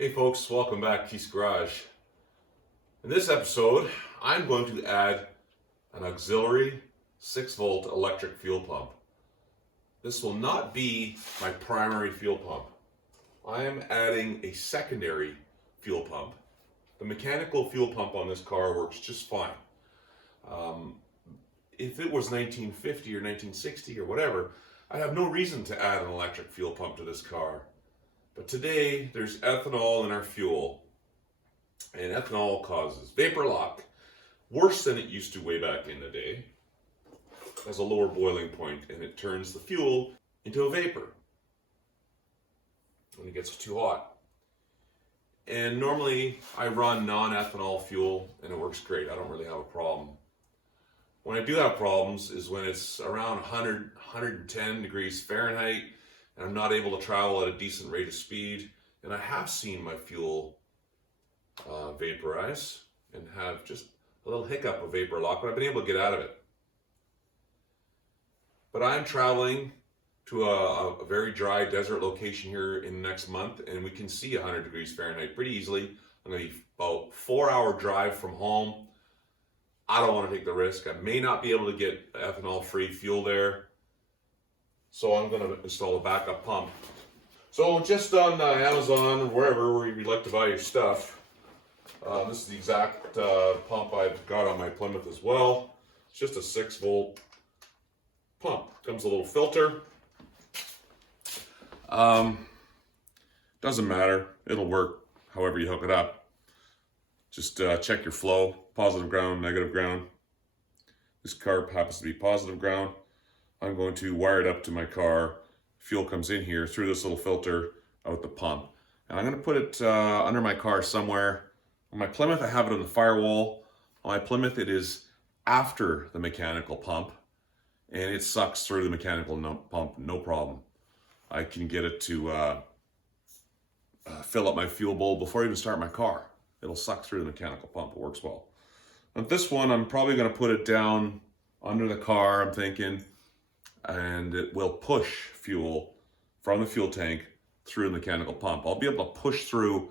Hey folks, welcome back to Keith's Garage. In this episode, I'm going to add an auxiliary 6-volt electric fuel pump. This will not be my primary fuel pump. I am adding a secondary fuel pump. The mechanical fuel pump on this car works just fine. If it was 1950 or 1960 or whatever, I have no reason to add an electric fuel pump to this car. But today, there's ethanol in our fuel, and ethanol causes vapor lock, worse than it used to way back in the day. It has a lower boiling point, and it turns the fuel into a vapor when it gets too hot. And normally, I run non-ethanol fuel, and it works great. I don't really have a problem. When I do have problems is when it's around 100, 110 degrees Fahrenheit, and I'm not able to travel at a decent rate of speed, and I have seen my fuel vaporize and have just a little hiccup of vapor lock, but I've been able to get out of it. But I'm traveling to a very dry desert location here in the next month, and we can see 100 degrees Fahrenheit pretty easily. I'm going to be about 4-hour drive from home. I don't want to take the risk. I may not be able to get ethanol-free fuel there. So I'm going to install a backup pump. So just on Amazon or wherever where you'd like to buy your stuff, this is the exact pump I've got on my Plymouth as well. It's just a 6-volt pump. Comes with a little filter. Doesn't matter. It'll work however you hook it up. Just check your flow. Positive ground, negative ground. This car happens to be positive ground. I'm going to wire it up to my car. Fuel comes in here through this little filter out the pump. And I'm going to put it under my car somewhere. On my Plymouth, I have it on the firewall. On my Plymouth, it is after the mechanical pump. And it sucks through the mechanical pump, no problem. I can get it to fill up my fuel bowl before I even start my car. It'll suck through the mechanical pump. It works well. On this one, I'm probably going to put it down under the car, I'm thinking. And it will push fuel from the fuel tank through the mechanical pump. I'll be able to push through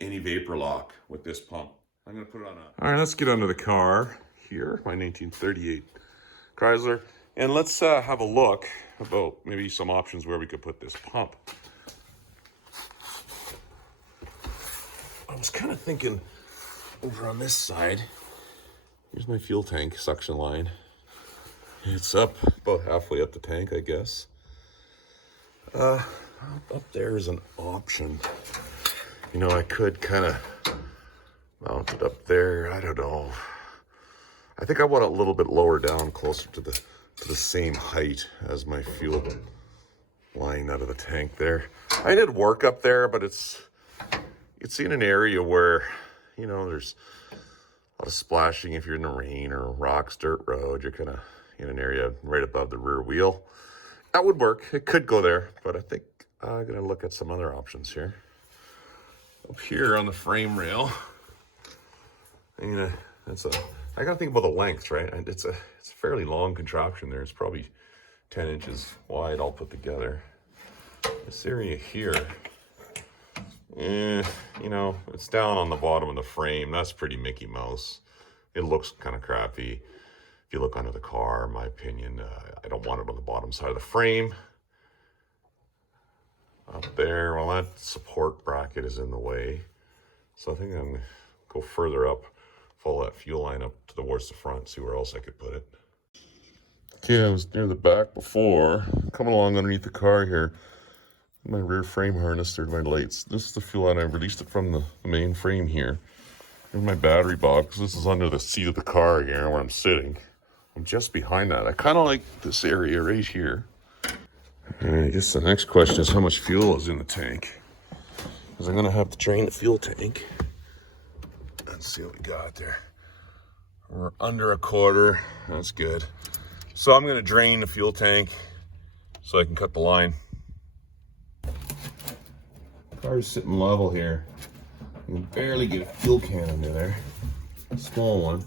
any vapor lock with this pump. I'm going to put it on a... All right, let's get under the car here, my 1938 Chrysler, and let's have a look about maybe some options where we could put this pump. I was kind of thinking over on this side. Here's my fuel tank suction line. It's up about halfway up the tank, I guess. Up there is an option. You know, I could kind of mount it up there. I don't know. I think I want it a little bit lower down, closer to the same height as my fuel line out of the tank there. I did work up there, but it's in an area where, you know, there's a lot of splashing if you're in the rain or rocks, dirt road. You're kind of in an area right above the rear wheel. That would work. It could go there, but I think I'm going to look at some other options here. Up here on the frame rail, I got to think about the length, right? And it's a fairly long contraption there. It's probably 10 inches wide all put together. This area here, you know, it's down on the bottom of the frame. That's pretty Mickey Mouse. It looks kind of crappy. If you look under the car, in my opinion, I don't want it on the bottom side of the frame. Up there, well, that support bracket is in the way. So I think I'm going to go further up, follow that fuel line up towards the front, see where else I could put it. Okay, I was near the back before. Coming along underneath the car here. My rear frame harness, there's my lights. This is the fuel line. I released it from the main frame here. Here's my battery box. This is under the seat of the car here where I'm sitting. I'm just behind that. I kind of like this area right here. And I guess the next question is how much fuel is in the tank. Because I'm going to have to drain the fuel tank. Let's see what we got there. We're under a quarter. That's good. So I'm going to drain the fuel tank so I can cut the line. Car's sitting level here. You can barely get a fuel can under there. A small one.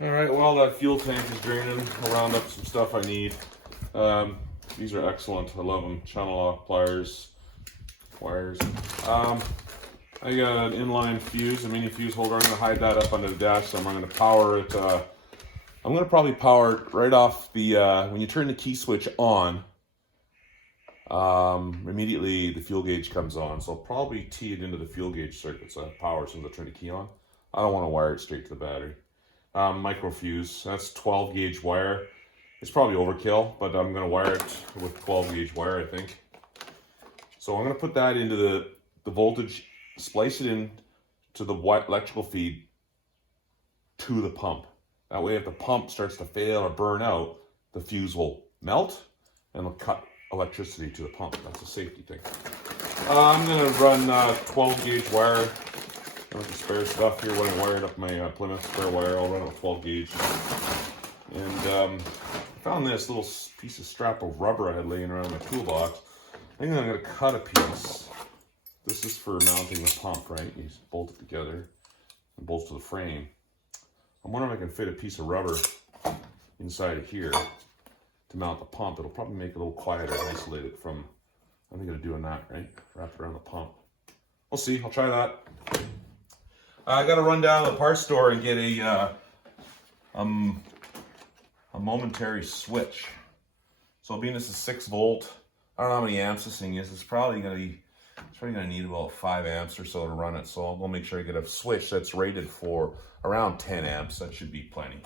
All right, well, that fuel tank is draining. I'll round up some stuff I need. These are excellent. I love them. Channel lock pliers, wires. I got an inline fuse, a mini fuse holder. I'm going to hide that up under the dash, so I'm going to power it. I'm going to probably power it right off the, when you turn the key switch on, immediately the fuel gauge comes on. So I'll probably tee it into the fuel gauge circuit so I have power as soon as I turn the key on. I don't want to wire it straight to the battery. Micro fuse, that's 12 gauge wire. It's probably overkill, but I'm going to wire it with 12 gauge wire, I think. So I'm going to put that into the voltage, splice it in to the electrical feed to the pump. That way if the pump starts to fail or burn out, the fuse will melt and it'll cut electricity to the pump. That's a safety thing. I'm going to run 12 gauge wire. I've got the spare stuff here when I wired up my Plymouth spare wire. I'll run a 12 gauge. And I found this little piece of strap of rubber I had laying around my toolbox. I think I'm going to cut a piece. This is for mounting the pump, right? You just bolt it together and bolts to the frame. I'm wondering if I can fit a piece of rubber inside of here to mount the pump. It'll probably make it a little quieter and isolate it from, I'm thinking of doing that, right? Wrap it around the pump. We'll see, I'll try that. I got to run down to the parts store and get a momentary switch. So being this is 6 volt, I don't know how many amps this thing is. It's probably going to need about 5 amps or so to run it. So I'll make sure I get a switch that's rated for around 10 amps. That should be plenty.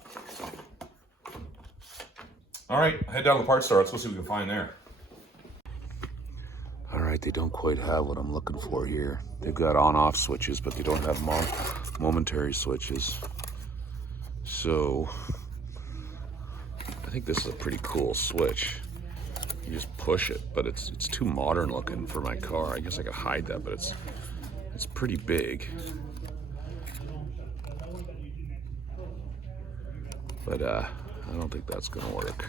All right, head down to the parts store. Let's go see what we can find there. All right, they don't quite have what I'm looking for here. They've got on-off switches, but they don't have momentary switches. So I think this is a pretty cool switch. You just push it, but it's too modern looking for my car. I guess I could hide that, but it's pretty big. But I don't think that's gonna work.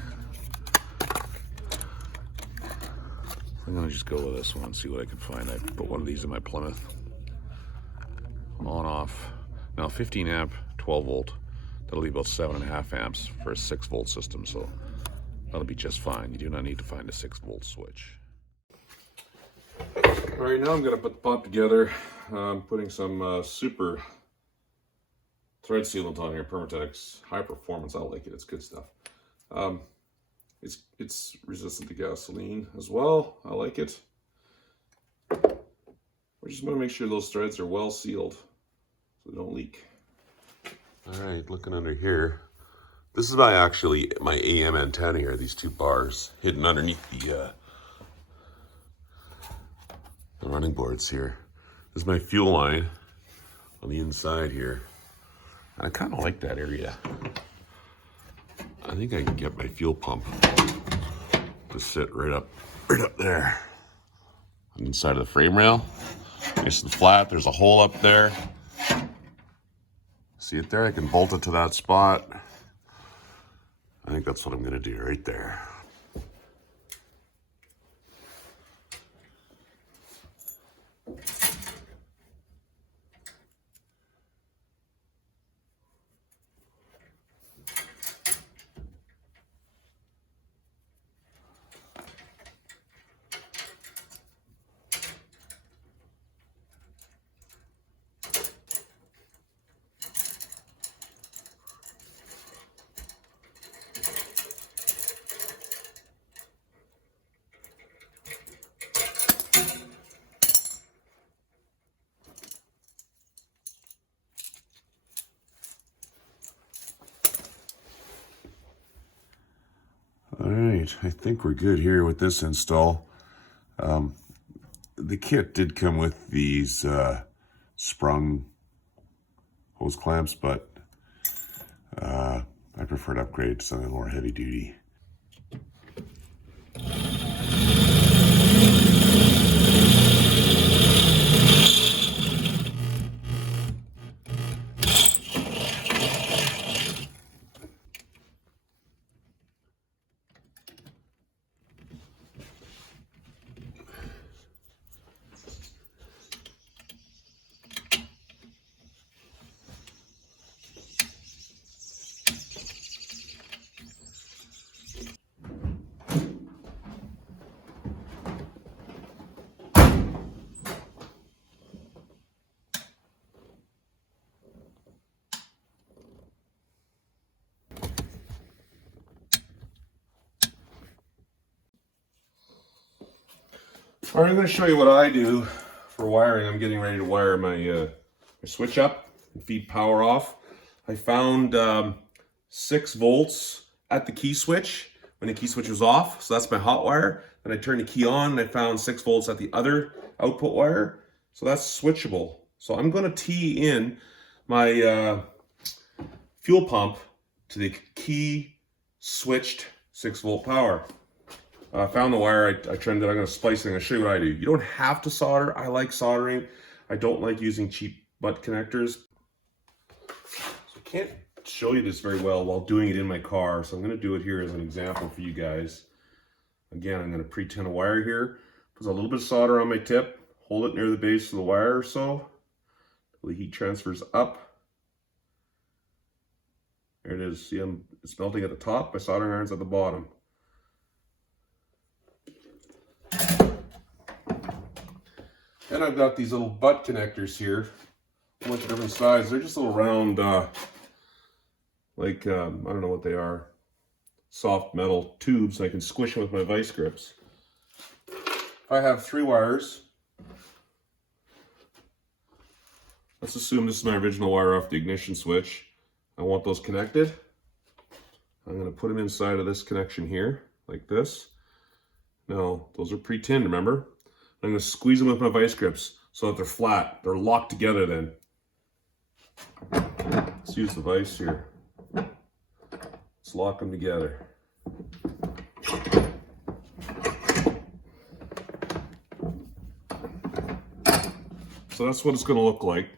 I'm gonna just go with this one and see what I can find. I put one of these in my Plymouth. On off. Now 15 amp, 12 volt. That'll be about 7.5 amps for a 6 volt system, so that'll be just fine. You do not need to find a 6 volt switch. All right, now I'm gonna put the pump together. I'm putting some super thread sealant on here, Permatex, high performance. I like it, it's good stuff. It's resistant to gasoline as well. I like it. We're just gonna make sure those threads are well sealed so they don't leak. All right, looking under here. This is actually my AM antenna here, these 2 bars hidden underneath the running boards here. This is my fuel line on the inside here. And I kind of like that area. I think I can get my fuel pump to sit right up there. On the inside of the frame rail. Nice and flat, there's a hole up there. See it there? I can bolt it to that spot. I think that's what I'm gonna do right there. All right, I think we're good here with this install. The kit did come with these sprung hose clamps, but I prefer to upgrade to something more heavy duty. All right, I'm going to show you what I do for wiring. I'm getting ready to wire my switch up and feed power off. I found 6 volts at the key switch when the key switch was off, so that's my hot wire. Then I turned the key on and I found 6 volts at the other output wire, so that's switchable. So I'm going to tee in my fuel pump to the key switched 6 volt power. I found the wire, I trimmed it, I'm going to splice it, I'm going to show you what I do. You don't have to solder, I like soldering. I don't like using cheap butt connectors. So I can't show you this very well while doing it in my car, so I'm going to do it here as an example for you guys. Again, I'm going to pre-tin a wire here, put a little bit of solder on my tip, hold it near the base of the wire or so, until the heat transfers up. There it is, see it's melting at the top, my soldering iron's at the bottom. Then I've got these little butt connectors here, a bunch of different sizes. They're just little round, I don't know what they are, soft metal tubes. I can squish them with my vice grips. If I have 3 wires, let's assume this is my original wire off the ignition switch. I want those connected. I'm going to put them inside of this connection here, like this. Now, those are pre-tinned, remember? I'm going to squeeze them with my vice grips so that they're flat. They're locked together then. Let's use the vise here. Let's lock them together. So that's what it's going to look like.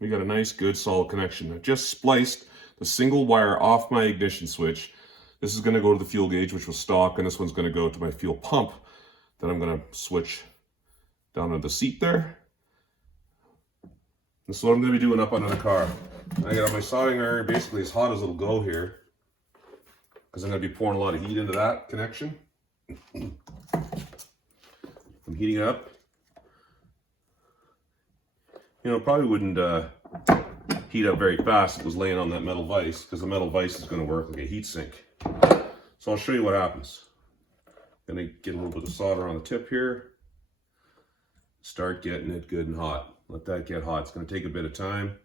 We got a nice, good, solid connection. I just spliced the single wire off my ignition switch. This is going to go to the fuel gauge, which was stock, and this one's going to go to my fuel pump. Then I'm going to switch down on the seat there. This is what I'm going to be doing up under the car. I got my soldering iron basically as hot as it'll go here, because I'm going to be pouring a lot of heat into that connection. I'm heating it up. You know, probably wouldn't heat up very fast if it was laying on that metal vise, because the metal vise is going to work like a heat sink. So I'll show you what happens. Gonna get a little bit of solder on the tip here. Start getting it good and hot. Let that get hot. It's gonna take a bit of time.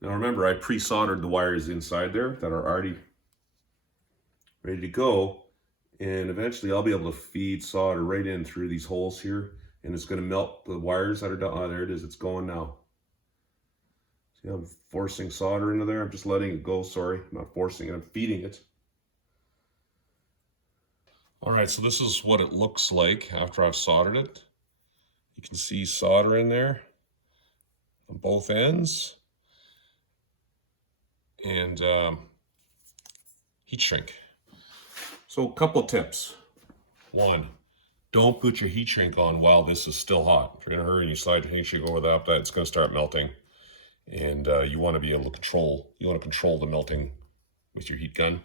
Now remember, I pre-soldered the wires inside there that are already ready to go. And eventually I'll be able to feed solder right in through these holes here. And it's gonna melt the wires that are down. Oh, there it is, it's going now. See, I'm forcing solder into there. I'm just letting it go, sorry. I'm not forcing it, I'm feeding it. All right, so this is what it looks like after I've soldered it. You can see solder in there on both ends. And heat shrink. So a couple of tips. 1, don't put your heat shrink on while this is still hot. If you're in a hurry and you slide your heat shrink over that, it's going to start melting. And you want to be able to control the melting with your heat gun.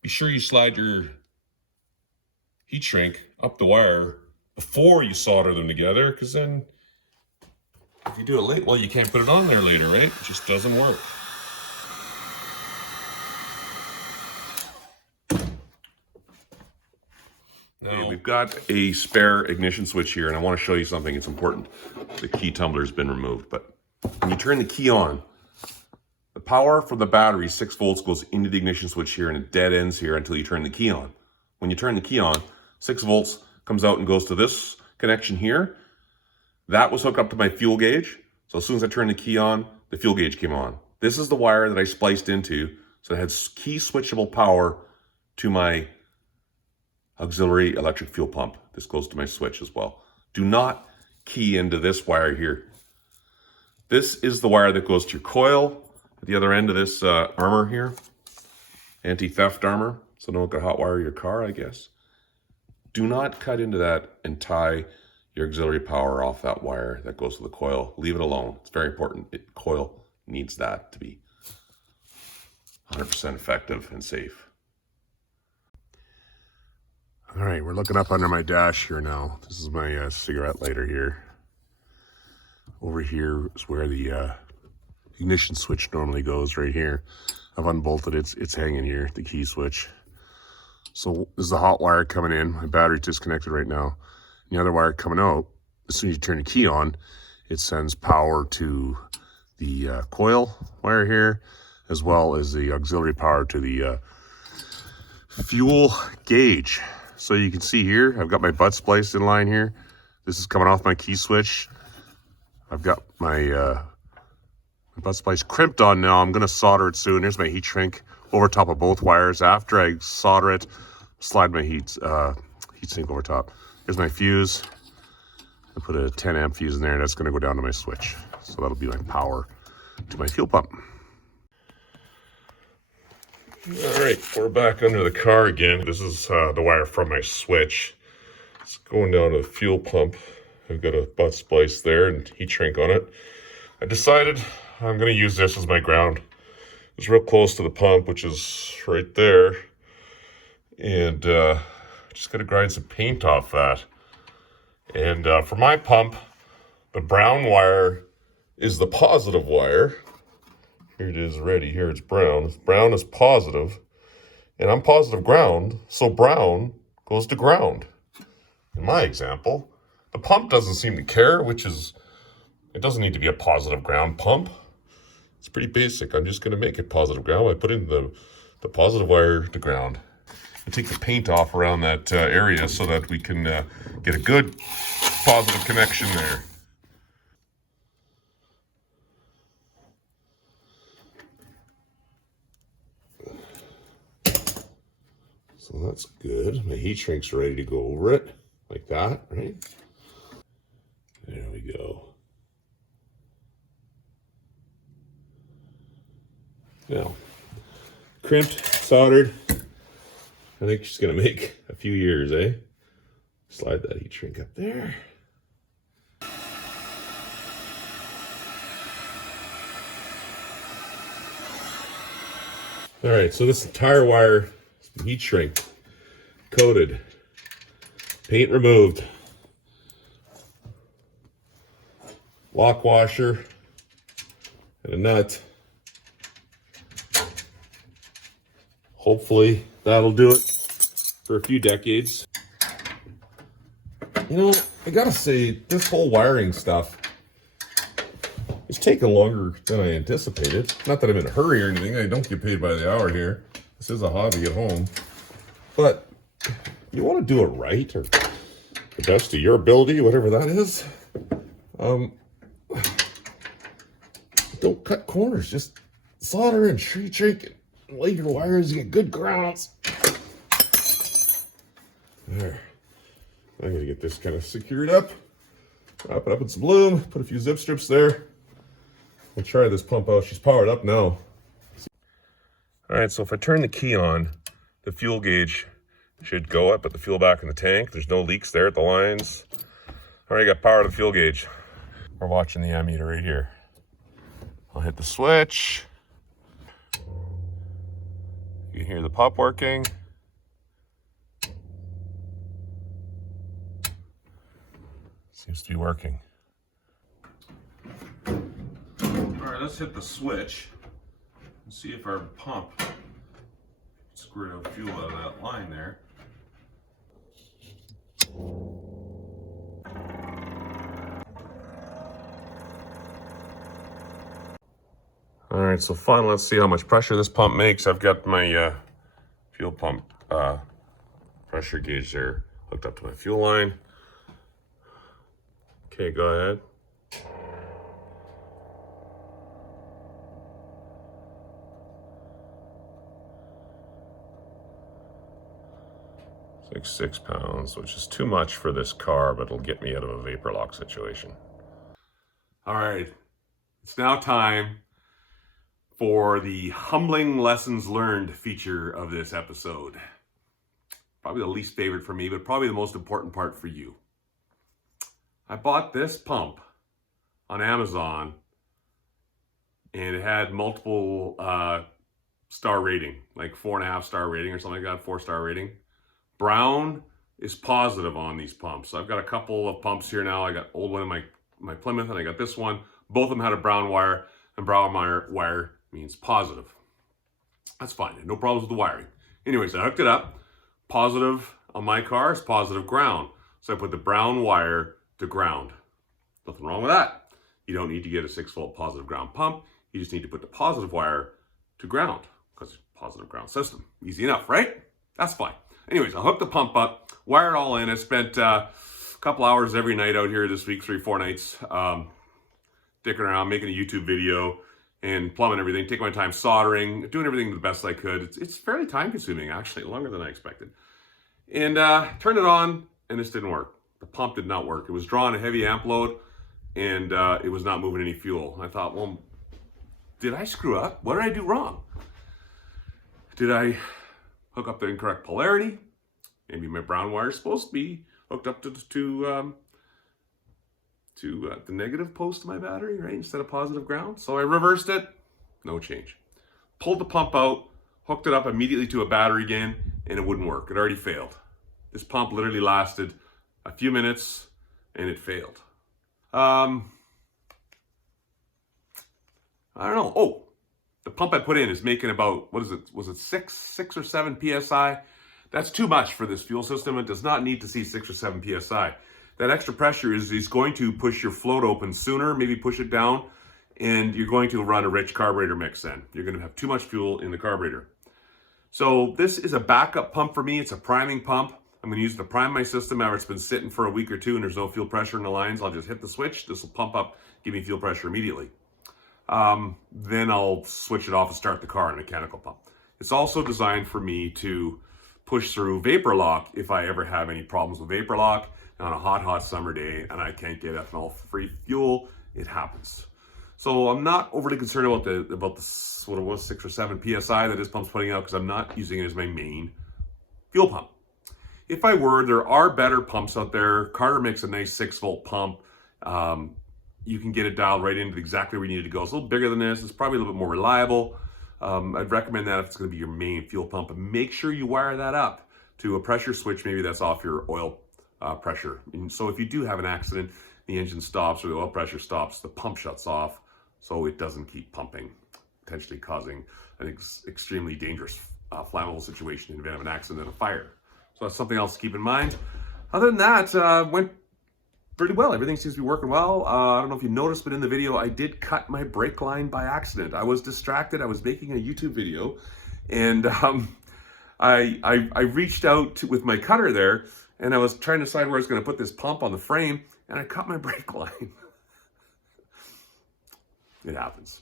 Be sure you slide your heat shrink up the wire before you solder them together, because then if you do it late, well, you can't put it on there later, right? It just doesn't work. Now, we've got a spare ignition switch here, and I want to show you something. It's important. The key tumbler has been removed, but when you turn the key on, the power from the battery, 6 volts, goes into the ignition switch here, and it dead ends here until you turn the key on. When you turn the key on, 6 volts comes out and goes to this connection here. That was hooked up to my fuel gauge. So as soon as I turned the key on, the fuel gauge came on. This is the wire that I spliced into, so it had key switchable power to my auxiliary electric fuel pump. This goes to my switch as well. Do not key into this wire here. This is the wire that goes to your coil at the other end of this armor here. Anti-theft armor, so don't get hotwire your car, I guess. Do not cut into that and tie your auxiliary power off that wire that goes to the coil. Leave it alone. It's very important. Coil needs that to be 100% effective and safe. All right, we're looking up under my dash here now. This is my cigarette lighter here. Over here is where the ignition switch normally goes, right here. I've unbolted it. It's hanging here, the key switch. So this is the hot wire coming in. My battery's disconnected right now. And the other wire coming out, as soon as you turn the key on, it sends power to the coil wire here, as well as the auxiliary power to the fuel gauge. So you can see here, I've got my butt spliced in line here. This is coming off my key switch. I've got my butt splice crimped on now. I'm gonna solder it soon. Here's my heat shrink over top of both wires. After I solder it, slide my heat sink over top. Here's my fuse. I put a 10 amp fuse in there, and that's gonna go down to my switch. So that'll be my power to my fuel pump. All right, we're back under the car again. This is the wire from my switch. It's going down to the fuel pump. I've got a butt splice there and heat shrink on it. I decided I'm going to use this as my ground. It's real close to the pump, which is right there. And just got to grind some paint off that. And for my pump, the brown wire is the positive wire. Here it is ready. Here it's brown. Brown is positive. And I'm positive ground, so brown goes to ground. In my example, the pump doesn't seem to care, it doesn't need to be a positive ground pump. It's pretty basic. I'm just going to make it positive ground. I put in the positive wire to ground. I take the paint off around that area so that we can get a good positive connection there. So that's good. My heat shrink's ready to go over it, like that, right? There we go. Now, crimped, soldered. I think she's gonna make a few years, eh? Slide that heat shrink up there. All right, so this entire wire, heat shrink, coated, paint removed, lock washer, and a nut. Hopefully that'll do it for a few decades. You know, I gotta say, this whole wiring stuff is taking longer than I anticipated. Not that I'm in a hurry or anything. I don't get paid by the hour here. This is a hobby at home. But you want to do it right, or the best of your ability, whatever that is. Don't cut corners. Just solder and heat shrink it. Lay your wires, you get good grounds. There. I'm gonna get this kind of secured up. Wrap it up in some loom. Put a few zip strips there. We'll try this pump out. She's powered up now. All right, so if I turn the key on, the fuel gauge should go up, but the fuel back in the tank. There's no leaks there at the lines. All right, got power to the fuel gauge. We're watching the ammeter right here. I'll hit the switch. You can hear the pump working. Seems to be working. All right, let's hit the switch and see if our pump squirted out fuel out of that line there. All right, so finally, let's see how much pressure this pump makes. I've got my fuel pump pressure gauge there hooked up to my fuel line. Okay, go ahead. It's like 6 pounds, which is too much for this car, but it'll get me out of a vapor lock situation. All right, it's now time for the humbling lessons learned feature of this episode. Probably the least favorite for me, but probably the most important part for you. I bought this pump on Amazon, and it had multiple star rating, like 4.5 star rating or something like that, 4-star rating. Brown is positive on these pumps. So I've got a couple of pumps here now. I got old one in my Plymouth, and I got this one. Both of them had a brown wire, and brown wire means positive. That's fine, no problems with the wiring. Anyways, I hooked it up, Positive on my car is positive ground. So I put the brown wire to ground. Nothing wrong with that. You don't need to get a 6-volt positive ground pump. You just need to put the positive wire to ground because it's a positive ground system. Easy enough, right? That's fine. Anyways, I hooked the pump up, wired it all in. I spent a couple hours every night out here this week, 3-4 nights, dicking around, making a YouTube video and plumbing everything, taking my time soldering, doing everything the best I could. It's fairly time consuming, actually, longer than I expected. And turned it on, and this didn't work. The pump did not work. It was drawing a heavy amp load, and it was not moving any fuel. I thought, well, did I screw up? What did I do wrong? Did I hook up the incorrect polarity? Maybe my brown wire is supposed to be hooked up to the negative post of my battery, right, instead of positive ground. So I reversed it, no change. Pulled the pump out, hooked it up immediately to a battery again, and it wouldn't work. It already failed. This pump literally lasted a few minutes, and it failed. I don't know. Oh, the pump I put in is making about, what is it? Was it 6 or 7 PSI? That's too much for this fuel system. It does not need to see 6 or 7 PSI. That extra pressure is going to push your float open sooner, maybe push it down, and you're going to run a rich carburetor mix then. You're going to have too much fuel in the carburetor. So this is a backup pump for me. It's a priming pump. I'm going to use it to prime my system after it's been sitting for a week or two and there's no fuel pressure in the lines. I'll just hit the switch. This will pump up, give me fuel pressure immediately. Then I'll switch it off and start the car in a mechanical pump. It's also designed for me to push through vapor lock if I ever have any problems with vapor lock on a hot summer day and I can't get ethanol-free fuel. It happens. So I'm not overly concerned about the what it was, 6 or 7 PSI that this pump's putting out because I'm not using it as my main fuel pump. If I were, there are better pumps out there. Carter makes a nice 6-volt pump. You can get it dialed right into exactly where you need it to go. It's a little bigger than this. It's probably a little bit more reliable. I'd recommend that if it's going to be your main fuel pump. And make sure you wire that up to a pressure switch. Maybe that's off your oil pressure. And so if you do have an accident, the engine stops or the oil pressure stops, the pump shuts off so it doesn't keep pumping, potentially causing an extremely dangerous flammable situation in the event of an accident and a fire. So that's something else to keep in mind. Other than that, went pretty well. Everything seems to be working well. I don't know if you noticed, but in the video, I did cut my brake line by accident. I was distracted. I was making a YouTube video, and I reached out with my cutter there, and I was trying to decide where I was going to put this pump on the frame, and I cut my brake line. It happens.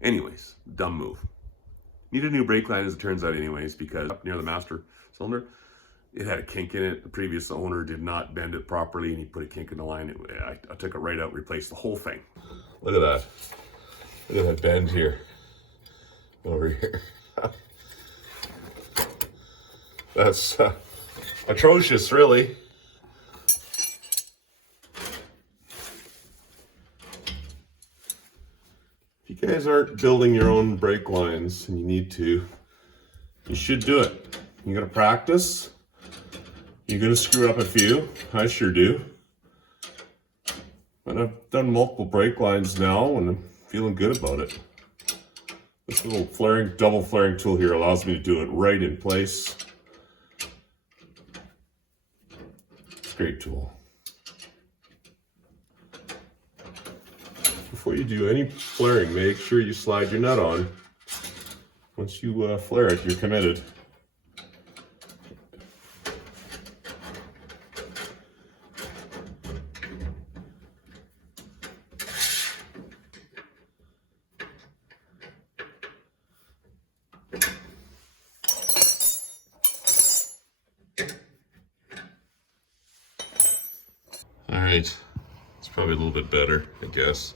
Anyways, dumb move. Need a new brake line, as it turns out, anyways, because up near the master cylinder, it had a kink in it. The previous owner did not bend it properly, and he put a kink in the line. I took it right out, replaced the whole thing. Look at that. Look at that bend here. Over here. That's atrocious, really. If you guys aren't building your own brake lines, and you need to, you should do it. You gotta practice. You're gonna screw up a few. I sure do. But I've done multiple brake lines now, and I'm feeling good about it. This little double flaring tool here allows me to do it right in place. It's a great tool. Before you do any flaring, make sure you slide your nut on. Once you flare it, you're committed. All right, it's probably a little bit better, I guess.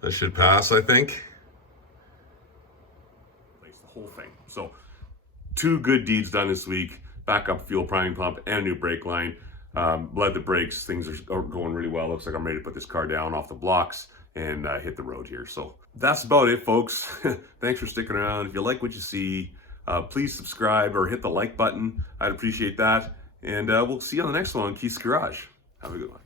That should pass, I think. Replace the whole thing. So, 2 good deeds done this week. Backup fuel priming pump and a new brake line. Bled the brakes. Things are going really well. Looks like I'm ready to put this car down off the blocks and hit the road here. So, that's about it, folks. Thanks for sticking around. If you like what you see, please subscribe or hit the like button. I'd appreciate that. And we'll see you on the next one on Keith's Garage. Have a good one.